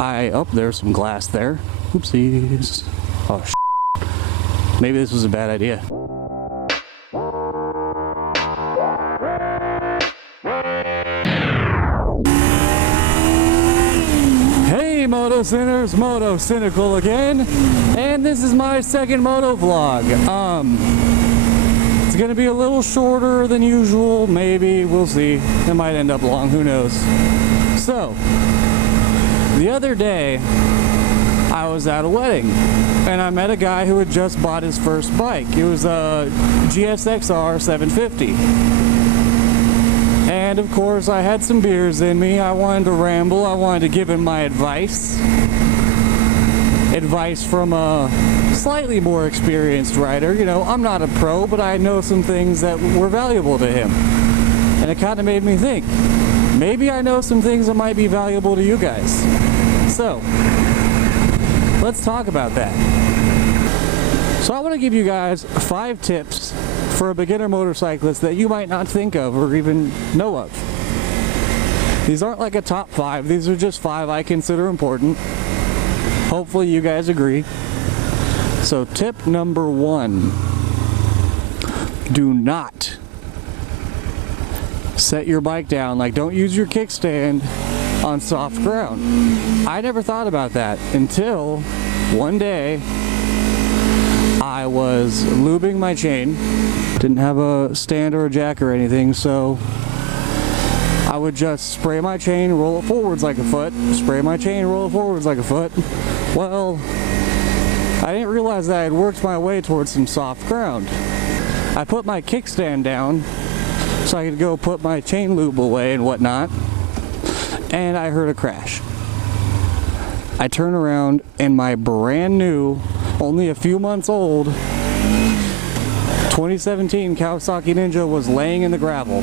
Oh, there's some glass there. Oopsies. Oh, maybe this was a bad idea. Hey, Moto Sinners, MotoCynical again, and this is my second moto vlog. It's gonna be a little shorter than usual, maybe, we'll see. It might end up long, who knows. So, the other day, I was at a wedding, and I met a guy who had just bought his first bike. It was a GSXR 750. And of course, I had some beers in me. I wanted to ramble. I wanted to give him my advice. Advice from a slightly more experienced rider. You know, I'm not a pro, but I know some things that were valuable to him. And it kind of made me think, maybe I know some things that might be valuable to you guys. So, let's talk about that. So I want to give you guys 5 tips for a beginner motorcyclist that you might not think of or even know of. These aren't like a top 5, these are just 5 I consider important. Hopefully you guys agree. So tip number 1, do not set your bike down, like don't use your kickstand on soft ground. I never thought about that until one day I was lubing my chain. Didn't have a stand or a jack or anything, so I would just spray my chain, roll it forwards like a foot, spray my chain, roll it forwards like a foot. Well, I didn't realize that I had worked my way towards some soft ground. I put my kickstand down so I could go put my chain lube away and whatnot, and I heard a crash. I turn around and my brand new, only a few months old, 2017 Kawasaki Ninja was laying in the gravel.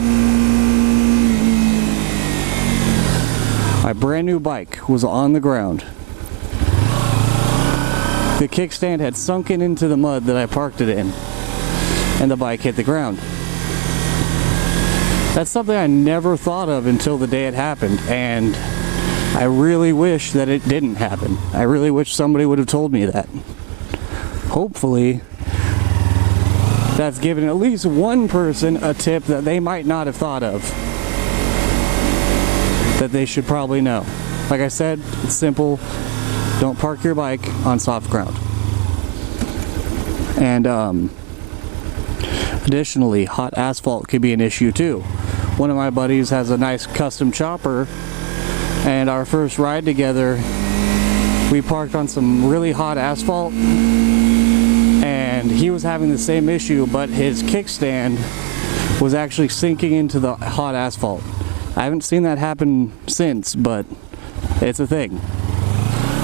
My brand new bike was on the ground. The kickstand had sunken into the mud that I parked it in, and the bike hit the ground. That's something I never thought of until the day it happened, and I really wish that it didn't happen. I really wish somebody would have told me that. Hopefully, that's given at least one person a tip that they might not have thought of, that they should probably know. Like I said, it's simple. Don't park your bike on soft ground. And additionally, hot asphalt could be an issue too. One of my buddies has a nice custom chopper, and our first ride together, we parked on some really hot asphalt, and he was having the same issue, but his kickstand was actually sinking into the hot asphalt. I haven't seen that happen since, but it's a thing.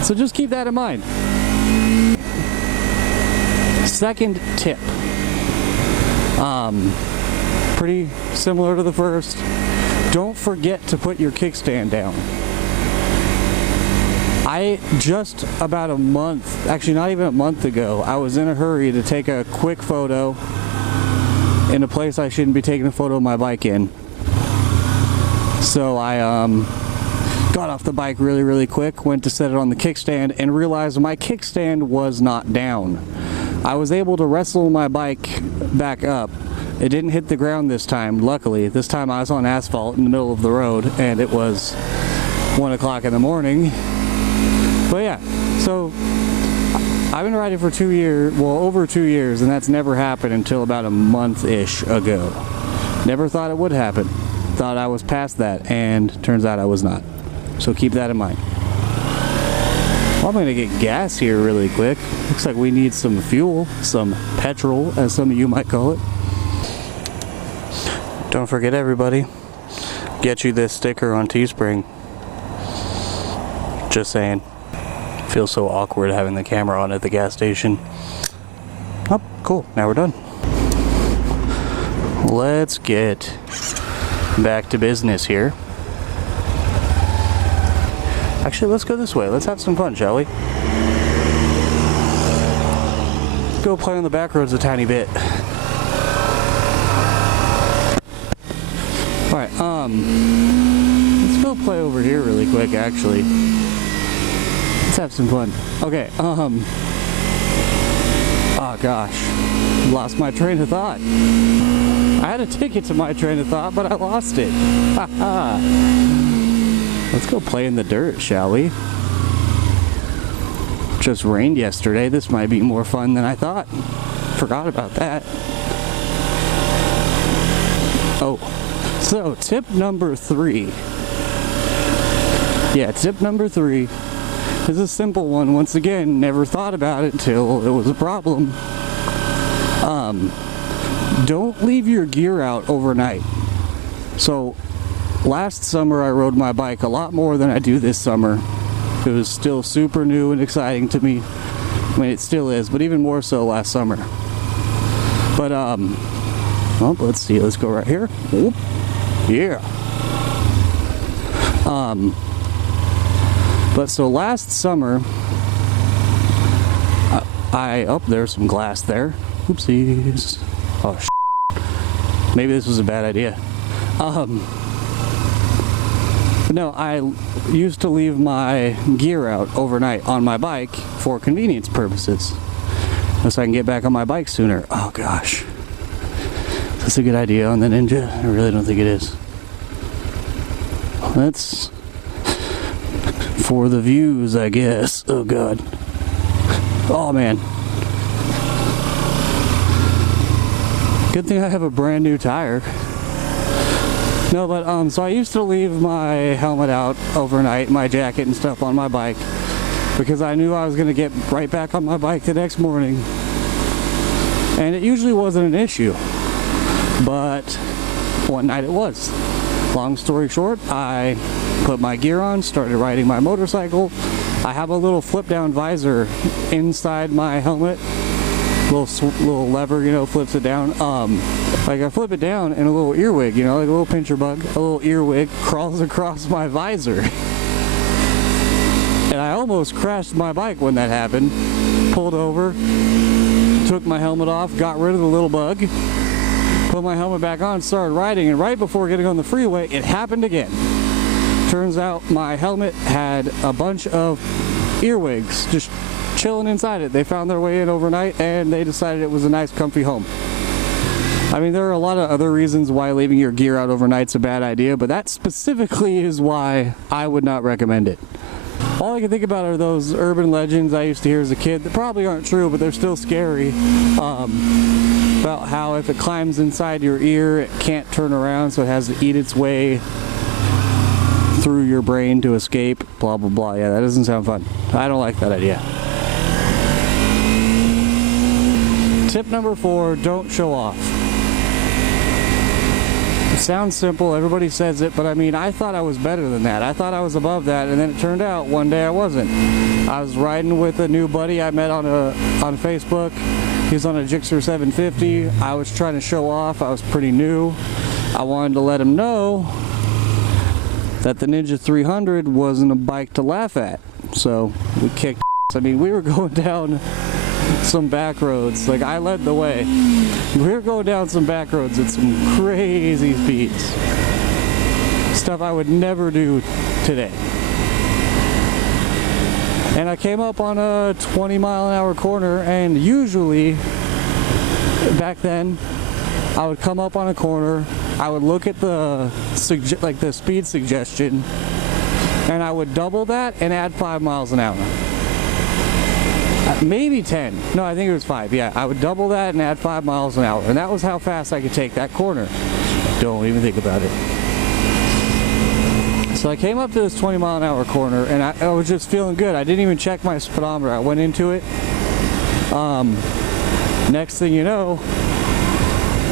So just keep that in mind. Second tip. Pretty similar to the first. Don't forget to put your kickstand down. I just about a month, actually not even a month ago, I was in a hurry to take a quick photo in a place I shouldn't be taking a photo of my bike in. So I got off the bike really quick, went to set it on the kickstand, and realized my kickstand was not down. I was able to wrestle my bike back up. It didn't hit the ground this time, luckily. This time I was on asphalt in the middle of the road, and it was 1 o'clock in the morning. But yeah, so I've been riding for 2 years, well, over 2 years, and that's never happened until about a month-ish ago. Never thought it would happen. Thought I was past that, and turns out I was not. So keep that in mind. Well, I'm gonna get gas here really quick. Looks like we need some fuel, some petrol, as some of you might call it. Don't forget, everybody, get you this sticker on Teespring. Just saying. Feels so awkward having the camera on at the gas station. Oh, cool. Now we're done. Let's get back to business here. Actually, let's go this way. Let's have some fun, shall we? Let's go play on the back roads a tiny bit. Alright, let's go play over here really quick, actually. Let's have some fun. Okay, oh gosh, lost my train of thought. I had a ticket to my train of thought, but I lost it. Haha. Let's go play in the dirt, shall we? Just rained yesterday. This might be more fun than I thought. Forgot about that. Oh, so tip number 3. Yeah, tip number 3 is a simple one. Once again, never thought about it till it was a problem. Don't leave your gear out overnight. So last summer I rode my bike a lot more than I do this summer. It was still super new and exciting to me. I mean, it still is, but even more so last summer. But well, let's see, let's go right here. Oop. Yeah. But so last summer there's some glass there. Oopsies. Oh, maybe this was a bad idea. No, I used to leave my gear out overnight on my bike for convenience purposes, so I can get back on my bike sooner. Oh gosh, is this a good idea on the Ninja? I really don't think it is. That's for the views, I guess. Oh god. Oh man. Good thing I have a brand new tire. No, but so I used to leave my helmet out overnight, my jacket and stuff on my bike, because I knew I was going to get right back on my bike the next morning. And it usually wasn't an issue, but one night it was. Long story short, I put my gear on, started riding my motorcycle. I have a little flip down visor inside my helmet. Little lever, you know, flips it down. Like I flip it down and a little earwig, you know, like a little pincher bug, a little earwig crawls across my visor. And I almost crashed my bike when that happened. Pulled over, took my helmet off, got rid of the little bug, put my helmet back on, started riding, and right before getting on the freeway, it happened again. Turns out my helmet had a bunch of earwigs just chilling inside it. They found their way in overnight and they decided it was a nice comfy home. I mean, there are a lot of other reasons why leaving your gear out overnight is a bad idea, but that specifically is why I would not recommend it. All I can think about are those urban legends I used to hear as a kid that probably aren't true, but they're still scary, about how if it climbs inside your ear, it can't turn around, so it has to eat its way through your brain to escape, blah blah blah. Yeah, that doesn't sound fun. I don't like that idea. Tip number 4, don't show off. It sounds simple, everybody says it, but I mean, I thought I was better than that. I thought I was above that, and then it turned out one day I wasn't. I was riding with a new buddy I met on Facebook. He was on a Gixxer 750. I was trying to show off. I was pretty new. I wanted to let him know that the Ninja 300 wasn't a bike to laugh at. So we kicked ass. I mean, we were going down some back roads. Like, I led the way. We were going down some back roads at some crazy speeds. Stuff I would never do today. And I came up on a 20-mile-an-hour corner, and usually back then I would come up on a corner, I would look at the speed suggestion, and I would double that and add 5 miles an hour. Maybe 10. No, I think it was 5. Yeah, I would double that and add 5 miles an hour. And that was how fast I could take that corner. Don't even think about it. So I came up to this 20-mile-an-hour corner, and I was just feeling good. I didn't even check my speedometer. I went into it. Next thing you know,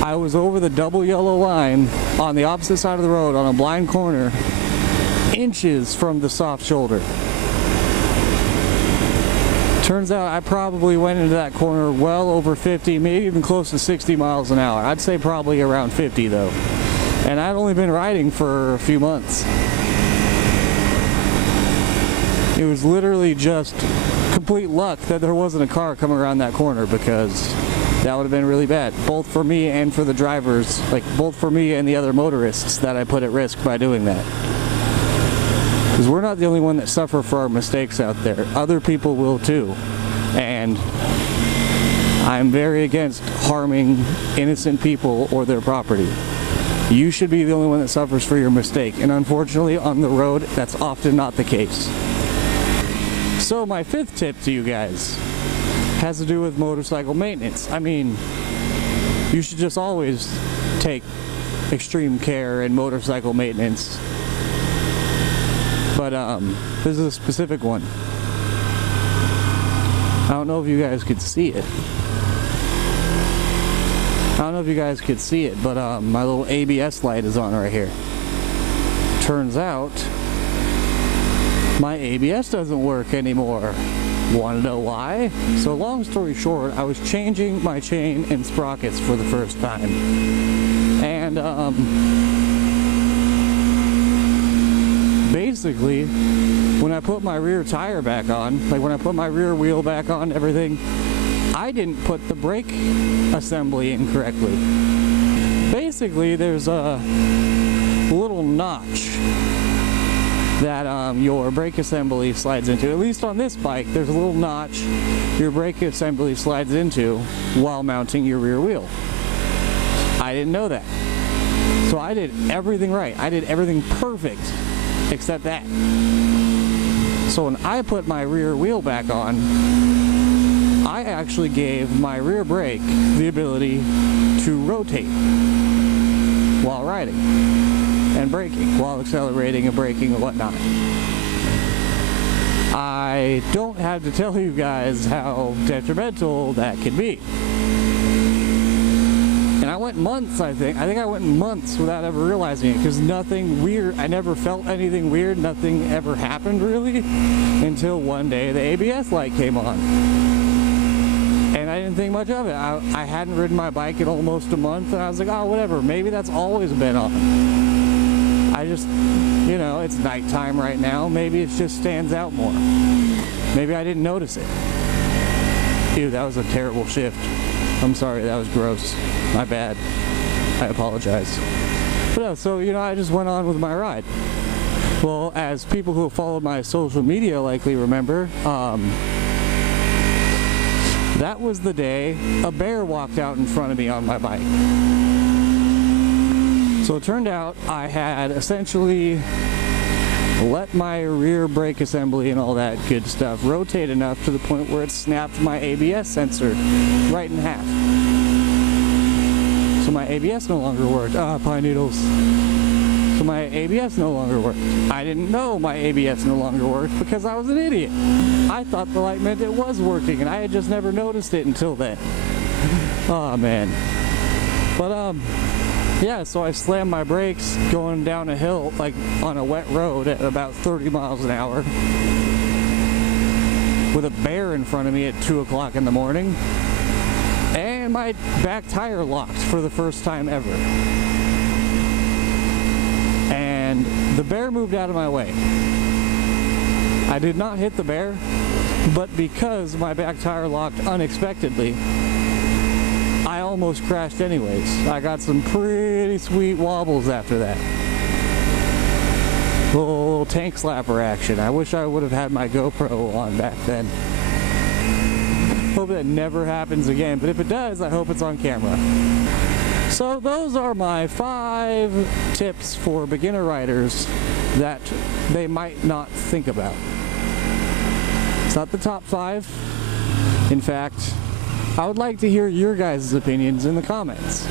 I was over the double yellow line on the opposite side of the road on a blind corner, inches from the soft shoulder. Turns out I probably went into that corner well over 50, maybe even close to 60 miles an hour. I'd say probably around 50 though. And I'd only been riding for a few months. It was literally just complete luck that there wasn't a car coming around that corner, because that would have been really bad, both for me and for the drivers, like both for me and the other motorists that I put at risk by doing that. Because we're not the only one that suffer for our mistakes out there. Other people will too. And I'm very against harming innocent people or their property. You should be the only one that suffers for your mistake. And unfortunately, on the road, that's often not the case. So my fifth tip to you guys has to do with motorcycle maintenance. I mean, you should just always take extreme care in motorcycle maintenance. But this is a specific one. I don't know if you guys could see it. But my little ABS light is on right here. Turns out, my ABS doesn't work anymore. Want to know why? So long story short, I was changing my chain and sprockets for the first time. And basically, when I put my rear tire back on, like when I put my rear wheel back on, everything, I didn't put the brake assembly in correctly. Basically, there's a little notch that your brake assembly slides into. At least on this bike, there's a little notch your brake assembly slides into while mounting your rear wheel. I didn't know that. So I did everything right. I did everything perfect except that. So when I put my rear wheel back on, I actually gave my rear brake the ability to rotate while riding and braking, while accelerating and braking and whatnot. I don't have to tell you guys how detrimental that can be. And I went months, I think I went months without ever realizing it, because nothing weird, I never felt anything weird, nothing ever happened really, until one day the ABS light came on. And I didn't think much of it. I hadn't ridden my bike in almost a month, and I was like, oh, whatever, maybe that's always been on. I just, you know, it's nighttime right now, maybe it just stands out more. Maybe I didn't notice it. Ew, that was a terrible shift. I'm sorry, that was gross. My bad. I apologize. But no, so, you know, I just went on with my ride. Well, as people who have followed my social media likely remember, that was the day a bear walked out in front of me on my bike. So it turned out I had essentially let my rear brake assembly and all that good stuff rotate enough to the point where it snapped my ABS sensor right in half. So my ABS no longer worked. Pine needles. So my ABS no longer worked. I didn't know my ABS no longer worked because I was an idiot. I thought the light meant it was working, and I had just never noticed it until then. Oh man. But yeah, so I slammed my brakes going down a hill, like on a wet road at about 30 miles an hour with a bear in front of me at 2 o'clock in the morning, and my back tire locked for the first time ever. And the bear moved out of my way. I did not hit the bear, but because my back tire locked unexpectedly, I almost crashed anyways. I got some pretty sweet wobbles after that. Little tank slapper action. I wish I would have had my GoPro on back then. Hope that never happens again, but if it does, I hope it's on camera. So those are my 5 tips for beginner riders that they might not think about. It's not the top 5. In fact, I would like to hear your guys' opinions in the comments.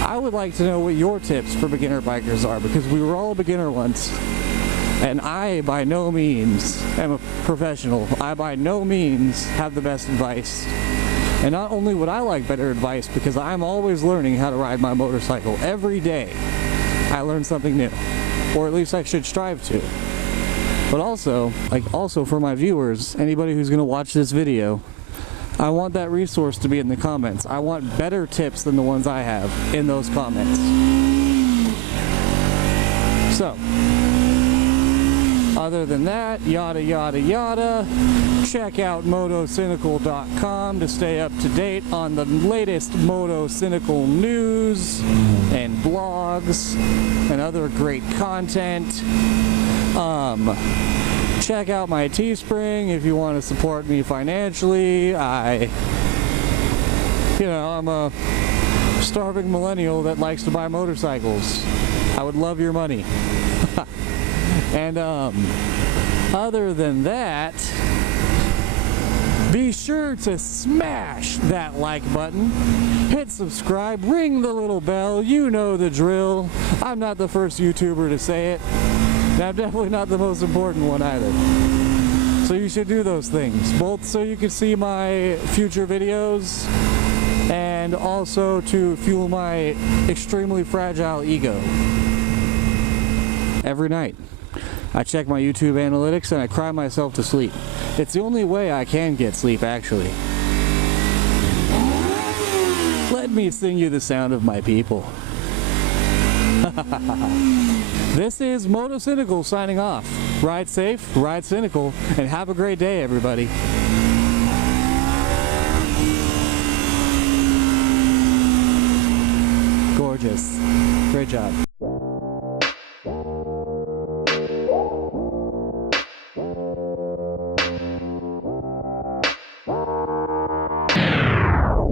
I would like to know what your tips for beginner bikers are, because we were all beginner once. And I, by no means, am a professional. I, by no means, have the best advice. And not only would I like better advice, because I'm always learning how to ride my motorcycle. Every day, I learn something new. Or at least I should strive to. But also, also for my viewers, anybody who's going to watch this video, I want that resource to be in the comments. I want better tips than the ones I have in those comments. So, Other than that, yada yada yada. Check out MotoCynical.com to stay up to date on the latest MotoCynical news and blogs and other great content. Check out my Teespring if you want to support me financially. I'm a starving millennial that likes to buy motorcycles. I would love your money. And other than that, be sure to smash that like button, hit subscribe, ring the little bell, you know the drill. I'm not the first YouTuber to say it, and I'm definitely not the most important one either. So you should do those things, both so you can see my future videos and also to fuel my extremely fragile ego. Every night, I check my YouTube analytics and I cry myself to sleep. It's the only way I can get sleep, actually. Let me sing you the sound of my people. This is MotoCynical signing off. Ride safe, ride cynical, and have a great day, everybody. Gorgeous. Great job.